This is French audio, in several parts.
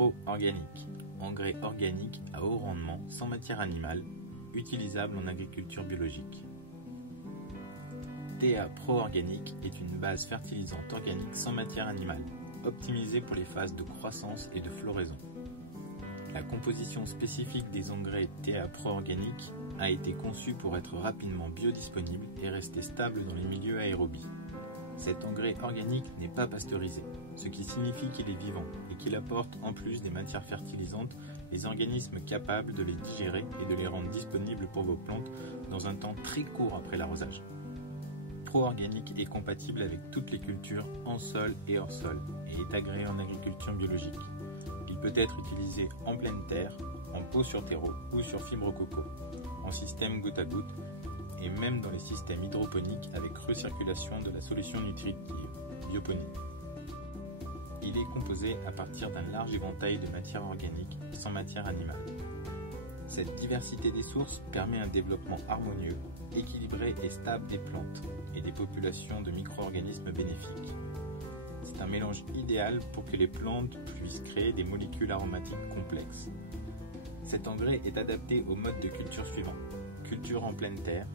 Pro-organique, engrais organique à haut rendement, sans matière animale, utilisable en agriculture biologique. TA Pro-organique est une base fertilisante organique sans matière animale, optimisée pour les phases de croissance et de floraison. La composition spécifique des engrais TA Pro-organique a été conçue pour être rapidement biodisponible et rester stable dans les milieux aérobies. Cet engrais organique n'est pas pasteurisé, ce qui signifie qu'il est vivant et qu'il apporte en plus des matières fertilisantes les organismes capables de les digérer et de les rendre disponibles pour vos plantes dans un temps très court après l'arrosage. Pro-organique est compatible avec toutes les cultures en sol et hors sol et est agréé en agriculture biologique. Il peut être utilisé en pleine terre, en pot sur terreau ou sur fibre coco, en système goutte à goutte et même dans les systèmes hydroponiques avec recirculation de la solution nutritive, bioponie. Il est composé à partir d'un large éventail de matières organiques sans matière animale. Cette diversité des sources permet un développement harmonieux, équilibré et stable des plantes et des populations de micro-organismes bénéfiques. C'est un mélange idéal pour que les plantes puissent créer des molécules aromatiques complexes. Cet engrais est adapté au mode de culture suivant: culture en pleine terre,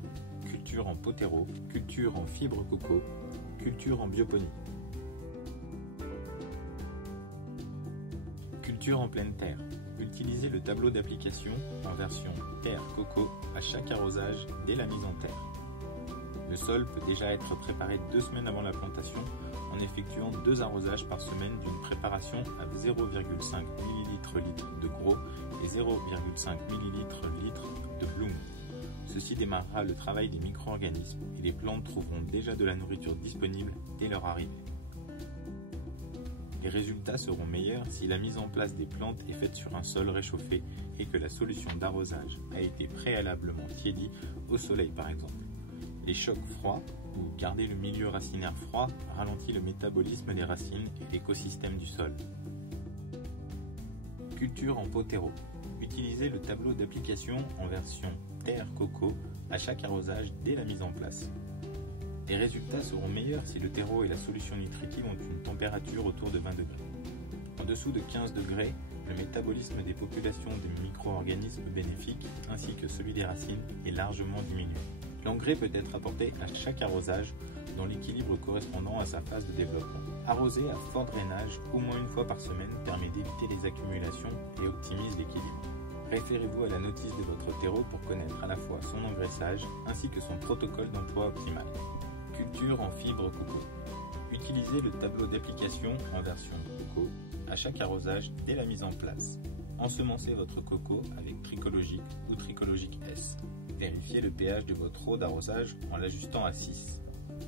culture en potéro, culture en fibre coco, culture en bioponie. Culture en pleine terre. Utilisez le tableau d'application en version terre-coco à chaque arrosage dès la mise en terre. Le sol peut déjà être préparé 2 semaines avant la plantation en effectuant 2 arrosages par semaine d'une préparation à 0,5 ml/litre de gros et 0,5 ml/litre de bloom. Ceci démarrera le travail des micro-organismes et les plantes trouveront déjà de la nourriture disponible dès leur arrivée. Les résultats seront meilleurs si la mise en place des plantes est faite sur un sol réchauffé et que la solution d'arrosage a été préalablement tiédie au soleil par exemple. Les chocs froids ou garder le milieu racinaire froid ralentit le métabolisme des racines et l'écosystème du sol. Culture en potéro. Utilisez le tableau d'application en version terre-coco à chaque arrosage dès la mise en place. Les résultats seront meilleurs si le terreau et la solution nutritive ont une température autour de 20 degrés. En dessous de 15 degrés, le métabolisme des populations de micro-organismes bénéfiques ainsi que celui des racines est largement diminué. L'engrais peut être apporté à chaque arrosage dans l'équilibre correspondant à sa phase de développement. Arroser à fort drainage au moins une fois par semaine permet d'éviter les accumulations et optimise l'équilibre. Référez-vous à la notice de votre terreau pour connaître à la fois son engraissage ainsi que son protocole d'emploi optimal. Culture en fibre coco. Utilisez le tableau d'application en version coco à chaque arrosage dès la mise en place. Ensemencez votre coco avec Tricologique ou Tricologique S. Vérifiez le pH de votre eau d'arrosage en l'ajustant à 6.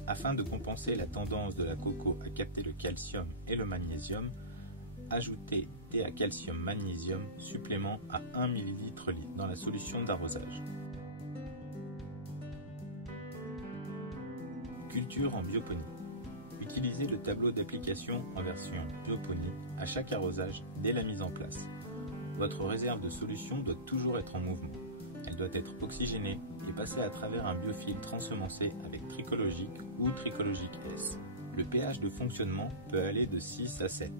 Afin de compenser la tendance de la coco à capter le calcium et le magnésium, ajoutez TA calcium magnésium supplément à 1 ml/litre dans la solution d'arrosage. Culture en bioponie. Utilisez le tableau d'application en version bioponie à chaque arrosage dès la mise en place. Votre réserve de solution doit toujours être en mouvement. Elle doit être oxygénée et passer à travers un biofiltre ensemencé avec Tricologique ou Tricologique S. Le pH de fonctionnement peut aller de 6 à 7.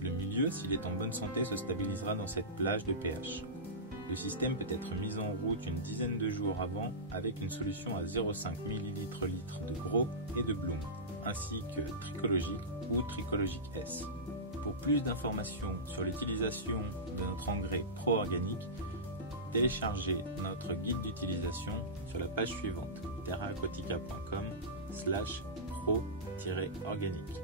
Le milieu, s'il est en bonne santé, se stabilisera dans cette plage de pH. Le système peut être mis en route une dizaine de jours avant avec une solution à 0,5 ml/litre de gros et de bloom, ainsi que Tricologique ou Tricologique S. Pour plus d'informations sur l'utilisation de notre engrais pro-organique, téléchargez notre guide d'utilisation sur la page suivante terraaquatica.com/pro-organique.